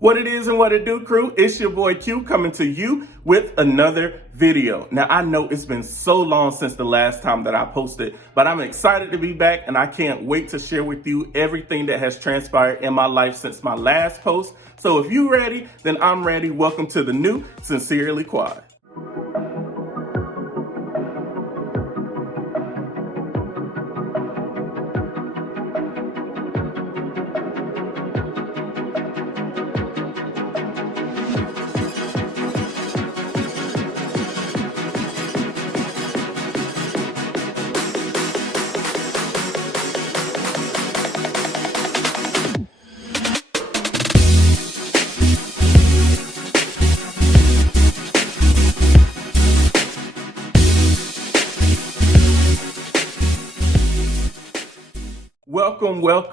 What it is and what it do, crew, it's your boy Q coming to you with another video. Now, I know it's been so long since the last time that I posted, but I'm excited to be back and I can't wait to share with you everything that has transpired in my life since my last post. So if you're ready, then I'm ready. Welcome to the new Sincerely Quad.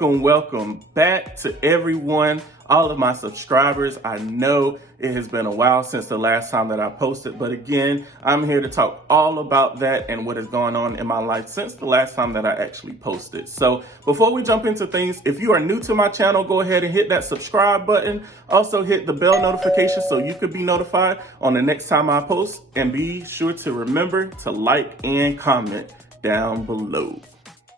Welcome back to everyone, all of my subscribers. I know it has been a while since the last time that I posted, but again, I'm here to talk all about that and what is going on in my life since the last time that I actually posted. So before we jump into things, if you are new to my channel, go ahead and hit that subscribe button. Also hit the bell notification so you could be notified on the next time I post, and be sure to remember to like and comment down below.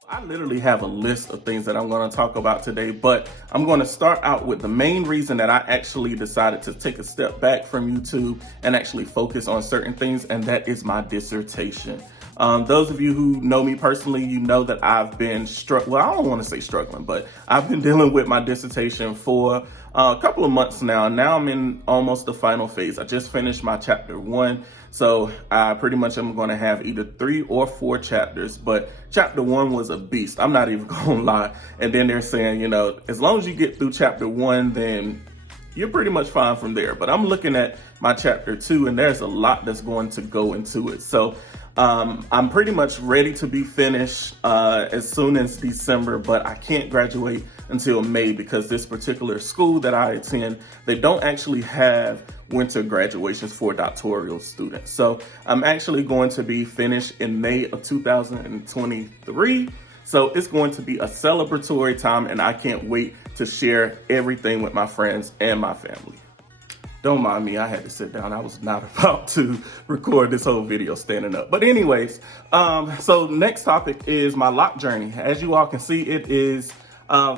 I literally have a list of things that I'm going to talk about today, but I'm going to start out with the main reason that I actually decided to take a step back from YouTube and actually focus on certain things, and that is my dissertation. Those of you who know me personally, you know that I've been well, I don't want to say struggling, but I've been dealing with my dissertation for a couple of months now. Now I'm in almost the final phase. I just finished my chapter 1. So I pretty much am going to have either 3 or 4 chapters, but chapter 1 was a beast. I'm not even going to lie. And then they're saying, you know, as long as you get through chapter 1, then you're pretty much fine from there. But I'm looking at my chapter 2, and there's a lot that's going to go into it. So I'm pretty much ready to be finished as soon as December, but I can't graduate until May because this particular school that I attend, they don't actually have winter graduations for doctoral students. So I'm actually going to be finished in May of 2023. So it's going to be a celebratory time, and I can't wait to share everything with my friends and my family. Don't mind me, I had to sit down. I was not about to record this whole video standing up. But anyways, so next topic is my Loc journey. As you all can see, it is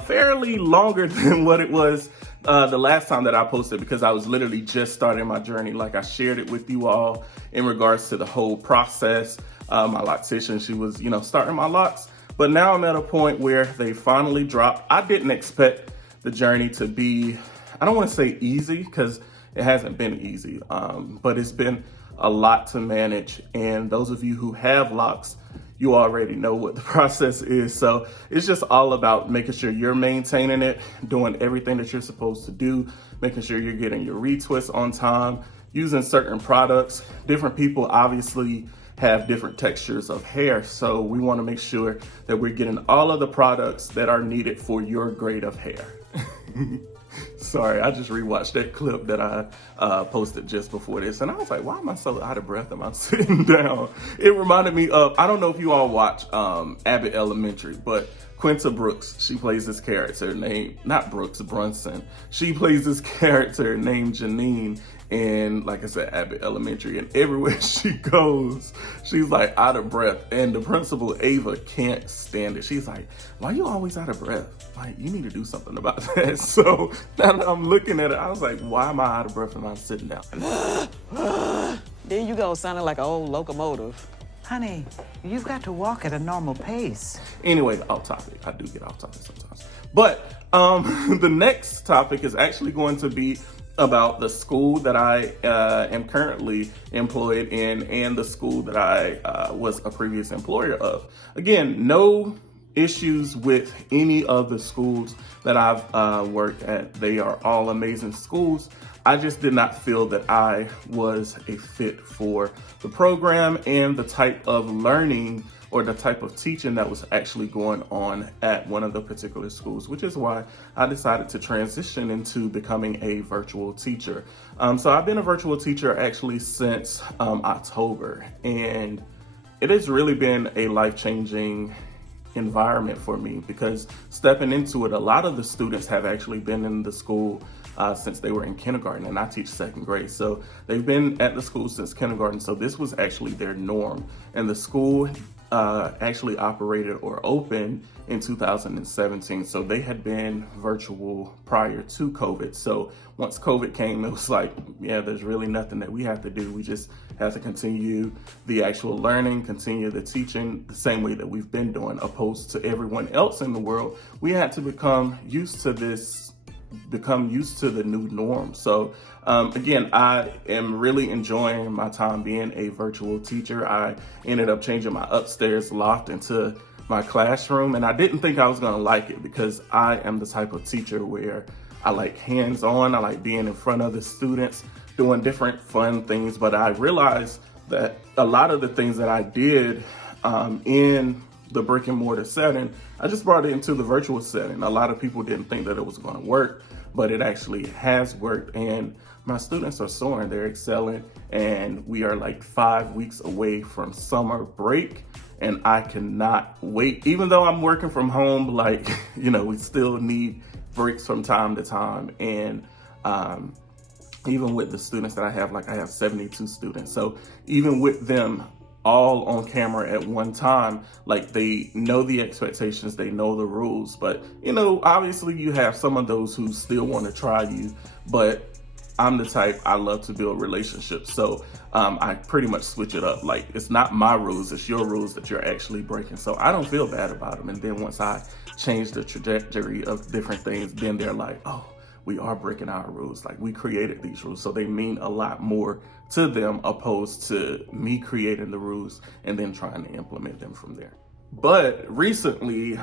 fairly longer than what it was the last time that I posted, because I was literally just starting my journey. Like, I shared it with you all in regards to the whole process. My loctician, she was, you know, starting my locks. But now I'm at a point where they finally dropped. I didn't expect the journey to be, I don't want to say easy, because it hasn't been easy, but it's been a lot to manage. And those of you who have locks, you already know what the process is. So it's just all about making sure you're maintaining it, doing everything that you're supposed to do, making sure you're getting your retwists on time, using certain products. Different people obviously have different textures of hair. So we want to make sure that we're getting all of the products that are needed for your grade of hair. Sorry, I just rewatched that clip that I posted just before this, and I was like, why am I so out of breath? Am I sitting down? It reminded me of, I don't know if you all watch Abbott Elementary, but Quinta Brooks, she plays this character named, not Brooks, Brunson. She plays this character named Janine in, like I said, Abbott Elementary, and everywhere she goes, she's like out of breath. And the principal, Ava, can't stand it. She's like, why are you always out of breath? Like, you need to do something about that. So now that I'm looking at it, I was like, why am I out of breath and I'm sitting down? There you go, sounding like an old locomotive. Honey, you've got to walk at a normal pace. Anyway, off topic. I do get off topic sometimes. But the next topic is actually going to be about the school that I am currently employed in, and the school that I was a previous employer of. Again, no issues with any of the schools that I've worked at. They are all amazing schools. I just did not feel that I was a fit for the program and the type of learning or the type of teaching that was actually going on at one of the particular schools, which is why I decided to transition into becoming a virtual teacher. So I've been a virtual teacher actually since October, and it has really been a life-changing environment for me, because stepping into it, a lot of the students have actually been in the school since they were in kindergarten, and I teach second grade. So they've been at the school since kindergarten. So this was actually their norm. And the school actually operated or opened in 2017. So they had been virtual prior to COVID. So once COVID came, it was like, yeah, there's really nothing that we have to do. We just have to continue the actual learning, continue the teaching the same way that we've been doing, opposed to everyone else in the world. We had to become used to the new norm. So again, I am really enjoying my time being a virtual teacher. I ended up changing my upstairs loft into my classroom, and I didn't think I was going to like it, because I am the type of teacher where I like hands-on. I like being in front of the students, doing different fun things. But I realized that a lot of the things that I did in the brick and mortar setting, I just brought it into the virtual setting. A lot of people didn't think that it was going to work, but it actually has worked. And my students are soaring, they're excelling, and we are like 5 weeks away from summer break. And I cannot wait. Even though I'm working from home, like, we still need breaks from time to time. And even with the students that I have, like I have 72 students. So even with them all on camera at one time, like they know the expectations, they know the rules. But, obviously you have some of those who still want to try you, but I'm the type, I love to build relationships. So I pretty much switch it up. Like, it's not my rules, it's your rules that you're actually breaking. So I don't feel bad about them. And then once I change the trajectory of different things, then they're like, oh, we are breaking our rules. Like, we created these rules. So they mean a lot more to them, opposed to me creating the rules and then trying to implement them from there. But recently,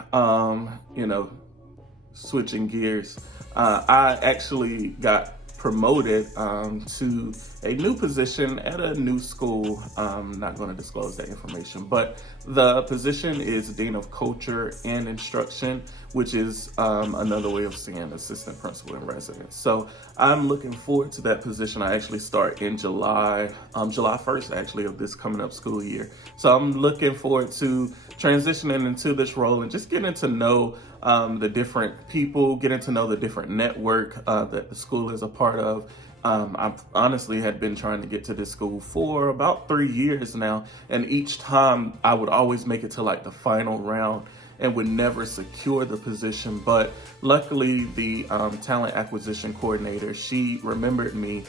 switching gears, I actually got promoted to a new position at a new school. I'm not going to disclose that information, but the position is Dean of Culture and Instruction, which is another way of saying assistant principal in residence. So I'm looking forward to that position. I actually start in July 1st, actually, of this coming up school year. So I'm looking forward to transitioning into this role and just getting to know the different people, getting to know the different network that the school is a part of. I honestly had been trying to get to this school for about 3 years now, and each time I would always make it to like the final round and would never secure the position. But luckily, the talent acquisition coordinator, she remembered me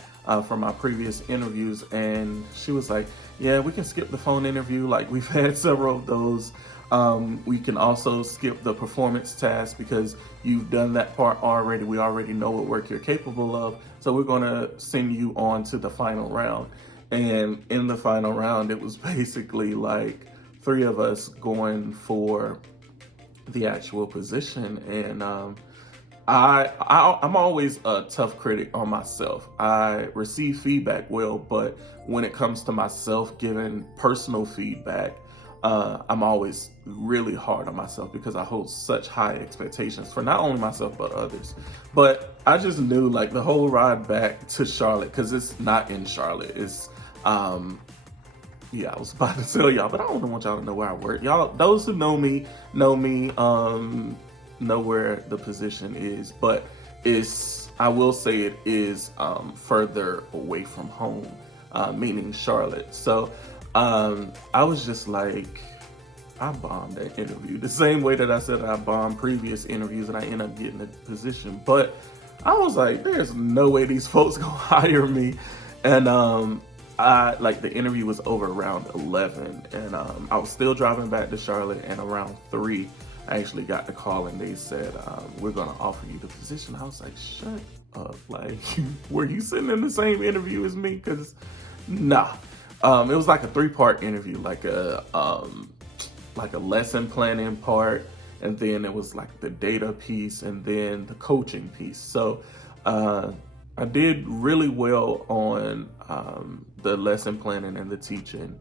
from my previous interviews, and she was like, yeah, we can skip the phone interview. Like, we've had several of those. We can also skip the performance task because you've done that part already. We already know what work you're capable of. So we're going to send you on to the final round. And in the final round, it was basically like 3 of us going for the actual position. And I'm always a tough critic on myself. I receive feedback well, but when it comes to myself giving personal feedback, I'm always really hard on myself because I hold such high expectations for not only myself, but others. But I just knew, like, the whole ride back to Charlotte, because it's not in Charlotte. It's, I was about to tell y'all, but I don't want y'all to know where I work. Y'all, those who know me, know where the position is, but I will say it is further away from home, meaning Charlotte. So I was just like, I bombed that interview the same way that I said I bombed previous interviews and I ended up getting a position. But I was like, there's no way these folks gonna hire me. And the interview was over around 11, and I was still driving back to Charlotte, and around 3 I actually got the call and they said, we're gonna offer you the position. I was like, shut up. Like, were you sitting in the same interview as me? Because nah. It was like a 3-part interview, like a lesson planning part, and then it was like the data piece, and then the coaching piece. So I did really well on the lesson planning and the teaching,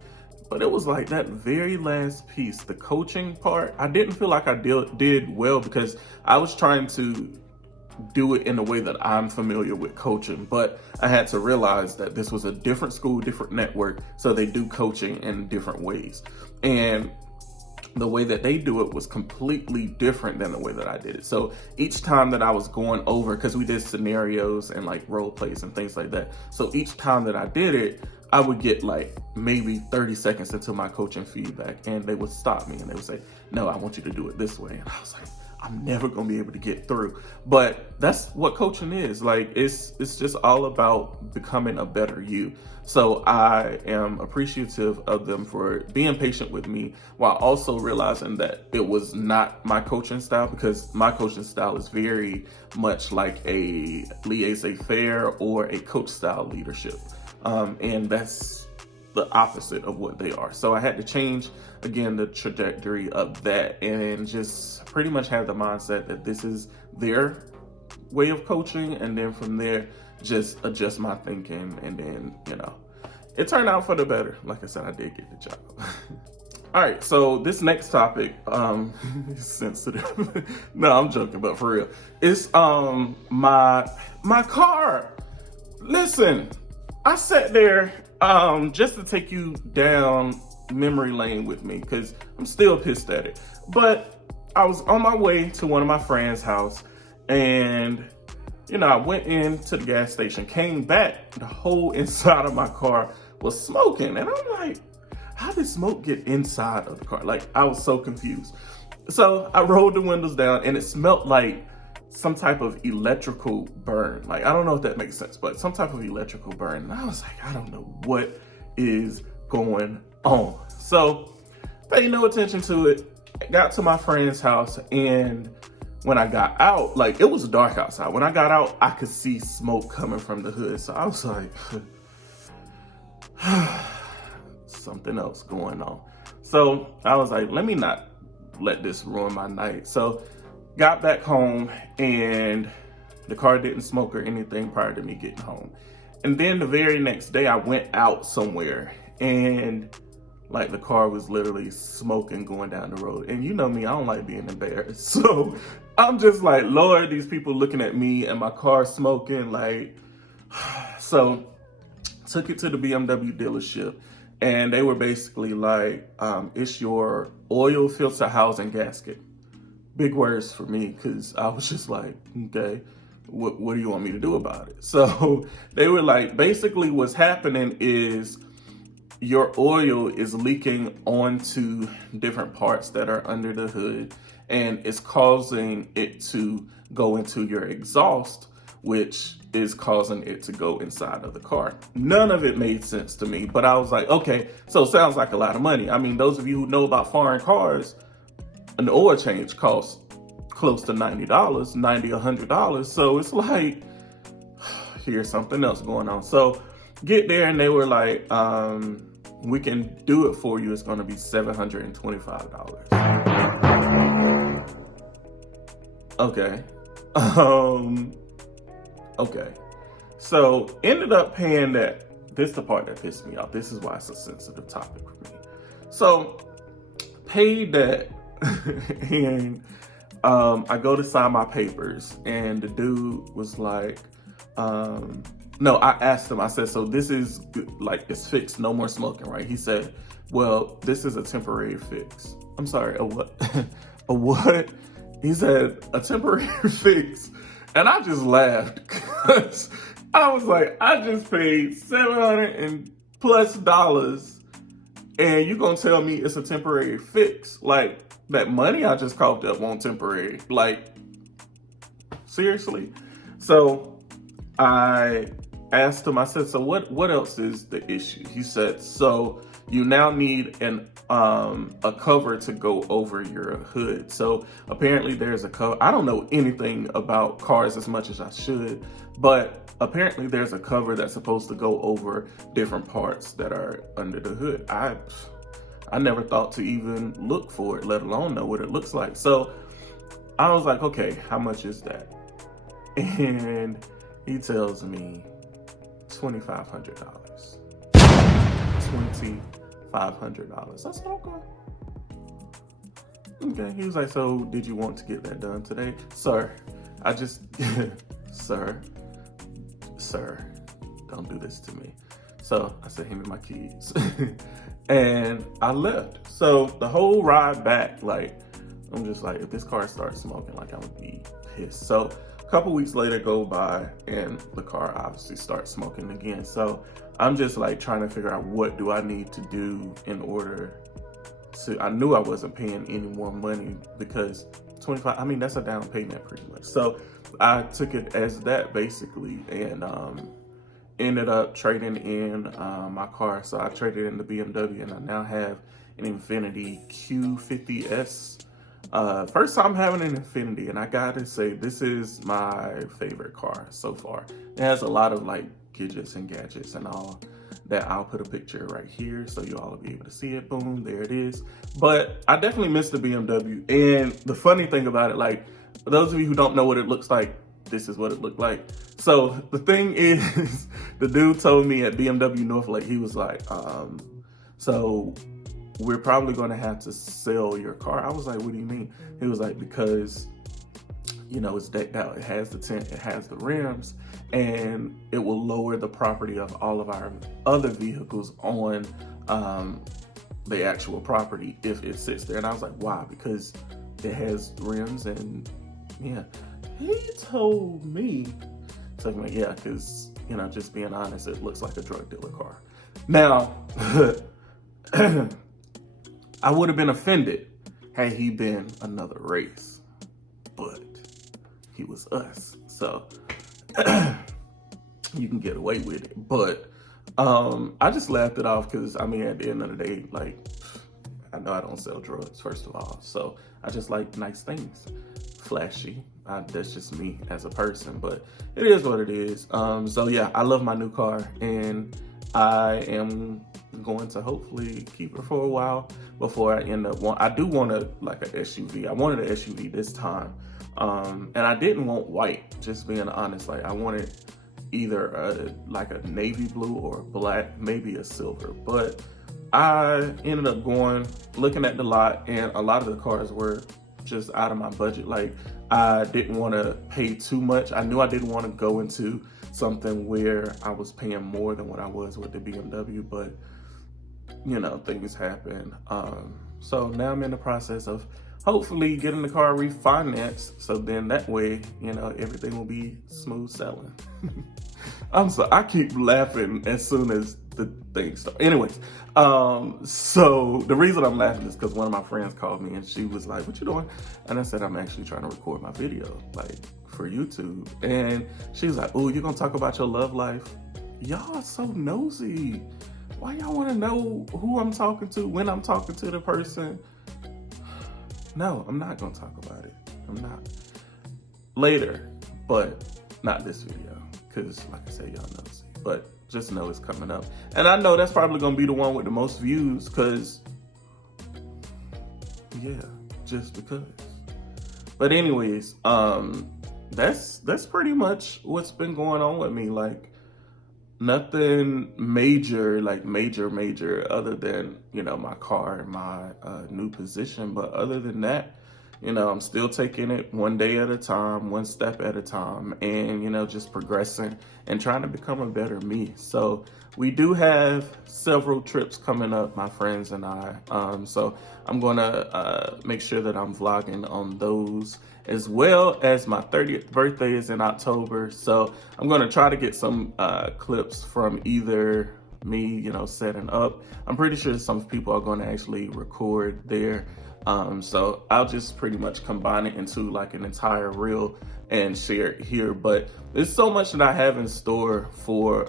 but it was like that very last piece, the coaching part, I didn't feel like I did well because I was trying to do it in a way that I'm familiar with coaching, but I had to realize that this was a different school, different network, so they do coaching in different ways. And the way that they do it was completely different than the way that I did it. So each time that I was going over, because we did scenarios and like role plays and things like that. So each time that I did it, I would get like maybe 30 seconds into my coaching feedback, and they would stop me and they would say, no, I want you to do it this way. And I was like, I'm never gonna be able to get through. But that's what coaching is. Like, it's just all about becoming a better you. So I am appreciative of them for being patient with me, while also realizing that it was not my coaching style, because my coaching style is very much like a laissez-faire or a coach style leadership. And that's the opposite of what they are. So I had to change, again, the trajectory of that, and just pretty much have the mindset that this is their way of coaching. And then from there, just adjust my thinking. And then, it turned out for the better. Like I said, I did get the job. All right, so this next topic is sensitive. No, I'm joking, but for real. It's my car. Listen, I sat there just to take you down memory lane with me, because I'm still pissed at it. But I was on my way to one of my friends' house, and I went into the gas station, came back, the whole inside of my car was smoking. And I'm like, how did smoke get inside of the car? Like, I was so confused. So I rolled the windows down, and it smelled like some type of electrical burn. Like, I don't know if that makes sense, but some type of electrical burn. And I was like, I don't know what is going on. So paid no attention to it. Got to my friend's house, and when I got out, like, it was dark outside. When I got out, I could see smoke coming from the hood. So I was like, something else going on. So I was like, let me not let this ruin my night. So got back home, and the car didn't smoke or anything prior to me getting home. And then the very next day, I went out somewhere, and like, the car was literally smoking going down the road. And you know me, I don't like being embarrassed. So I'm just like, Lord, these people looking at me and my car smoking, like. So took it to the BMW dealership, and they were basically like, it's your oil filter housing gasket. Big words for me, because I was just like, okay, what do you want me to do about it? So they were like, basically what's happening is your oil is leaking onto different parts that are under the hood, and it's causing it to go into your exhaust, which is causing it to go inside of the car. None of it made sense to me, but I was like, okay, so it sounds like a lot of money. I mean, those of you who know about foreign cars, an oil change costs close to $90, $100. So it's like, here's something else going on. So get there, and they were like, we can do it for you. It's going to be $725. Okay. Okay. So ended up paying that. This is the part that pissed me off. This is why it's a sensitive topic for me. So paid that, and I go to sign my papers, and the dude was like, no, I asked him, I said, so this is like, it's fixed, no more smoking, right? He said, well, this is a temporary fix. I'm sorry, a what? A what? He said, a temporary fix. And I just laughed, because I was like, I just paid $700+ and you gonna tell me it's a temporary fix? Like, that money I just coughed up won't temporary. Like, seriously? So I asked him, I said, so what else is the issue? He said, so you now need a cover to go over your hood. So apparently there's a cover. I don't know anything about cars as much as I should, but apparently there's a cover that's supposed to go over different parts that are under the hood. I never thought to even look for it, let alone know what it looks like. So I was like, okay, how much is that? And he tells me $2,500. $2,500. I said, okay. Okay. He was like, so did you want to get that done today? Sir, sir, don't do this to me. So I said, hand me my keys. and I left. So the whole ride back, like, I'm just like, if this car starts smoking, like, I'm gonna be pissed. So a couple weeks later go by and the car obviously starts smoking again. So I'm just like trying to figure out what do I need to do in order to, I knew I wasn't paying any more money because 25, I mean, that's a down payment pretty much. So I took it as that basically, and ended up trading in my car. So I traded in the BMW, and I now have an Infiniti Q50S. First time having an Infiniti, and I gotta say, this is my favorite car so far. It has a lot of like gadgets and all that. I'll put a picture right here so you all will be able to see it. Boom, there it is. But I definitely miss the BMW. And the funny thing about it, like, for those of you who don't know what it looks like, this is what it looked like. So the thing is, the dude told me at BMW North Lake, he was like, so we're probably gonna have to sell your car. I was like, what do you mean? He was like, because, you know, it's decked out, it has the tent, it has the rims, and it will lower the property of all of our other vehicles on the actual property if it sits there. And I was like, why? Because it has rims, and yeah. He told me, so I'm like, yeah, because, you know, just being honest, it looks like a drug dealer car. Now, I would have been offended had he been another race, but he was us. So you can get away with it. But I just laughed it off because, I mean, at the end of the day, like, I know I don't sell drugs, first of all. So I just like nice things, flashy. That's just me as a person, but it is what it is. So yeah, I love my new car, and I am going to hopefully keep her for a while before I end up I do want like an SUV. I wanted an SUV this time. And I didn't want white, just being honest. Like, I wanted either like a navy blue or black, maybe a silver. But I ended up looking at the lot, and a lot of the cars were just out of my budget. Like, I didn't want to pay too much. I knew I didn't want to go into something where I was paying more than what I was with the BMW, but you know, things happen. So now I'm in the process of hopefully getting the car refinanced, so then that way, you know, everything will be smooth sailing. I keep laughing as soon as the thing starts. Anyways, so the reason I'm laughing is because one of my friends called me and she was like, what you doing? And I said, I'm actually trying to record my video, like, for YouTube. And she was like, oh, you're gonna talk about your love life? Y'all are so nosy. Why y'all wanna know who I'm talking to, when I'm talking to the person? No, I'm not gonna talk about it. I'm not. Later, but not this video, because like I said, y'all nosy. But just know it's coming up. And I know that's probably gonna be the one with the most views, because, yeah, just because. But anyways, that's pretty much what's been going on with me. Like, nothing major, like major, other than, you know, my car and my new position. But other than that, you know, I'm still taking it one day at a time, one step at a time, and, you know, just progressing and trying to become a better me. So we do have several trips coming up, my friends and I. So I'm gonna make sure that I'm vlogging on those, as well as my 30th birthday is in October. So I'm gonna try to get some clips from either me, you know, setting up. I'm pretty sure some people are gonna actually record there. So I'll just pretty much combine it into like an entire reel and share it here. But there's so much that I have in store for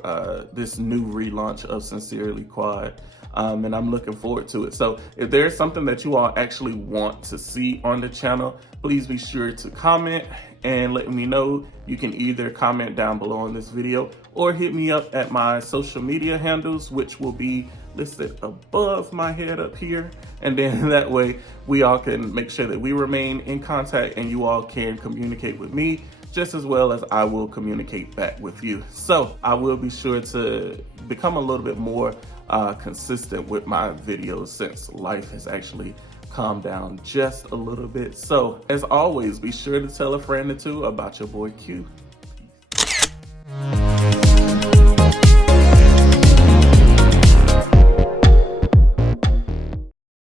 this new relaunch of Sincerely Quad. And I'm looking forward to it. So if there's something that you all actually want to see on the channel, please be sure to comment and let me know. You can either comment down below on this video or hit me up at my social media handles, which will be listed above my head up here. And then that way we all can make sure that we remain in contact and you all can communicate with me just as well as I will communicate back with you. So I will be sure to become a little bit more consistent with my videos since life has actually calmed down just a little bit. So as always, be sure to tell a friend or two about your boy Q.